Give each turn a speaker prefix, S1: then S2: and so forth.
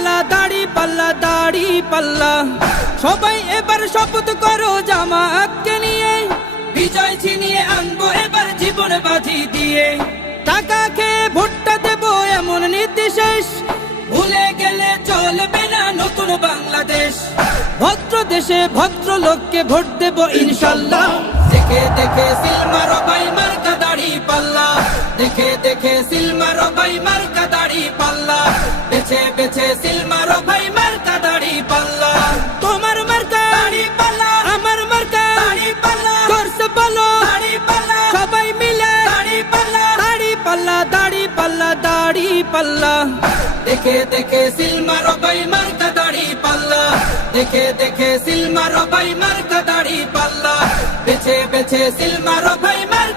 S1: পাল্লা দাড়ি পাল্লা দাড়ি পাল্লা সবাই এবার শপথ করো জামাতকে নিয়ে
S2: বিজয় ছিনিয়ে আনবো এবার জীবন বাঁধি দিয়ে
S1: টাকা খেয়ে ভোটটা দেব এমন নীতি শেষ
S2: ভুলে গেলে চলবে না নতুন বাংলাদেশ
S1: ভদ্র দেশে ভদ্র লোককে ভোট দেব ইনশাল্লাহ
S2: দেখে দেখে সিলমারো বাই মার্কা দাড়ি পাল্লা দেখে দেখে সিলমারো বাই মার্কা দাড়ি পাল্লা বেছে বেছে সিল মারো ভাই মার্কা দাড়ি পাল্লা
S1: তোমার মার্কা
S2: দাড়ি পাল্লা
S1: আমার মার্কা
S2: দাড়ি পাল্লা
S1: করছে বলো
S2: দাড়ি পাল্লা
S1: সবাই মিলে
S2: দাড়ি পাল্লা
S1: দাড়ি পাল্লা দাড়ি পাল্লা দাড়ি পাল্লা
S2: দেখে দেখে সিল মারো ভাই মার্কা দাড়ি পাল্লা দেখে দেখে সিল ভাই মার্কা দাড়ি পাল্লা বেছে বেছে সিল ভাই মার্কা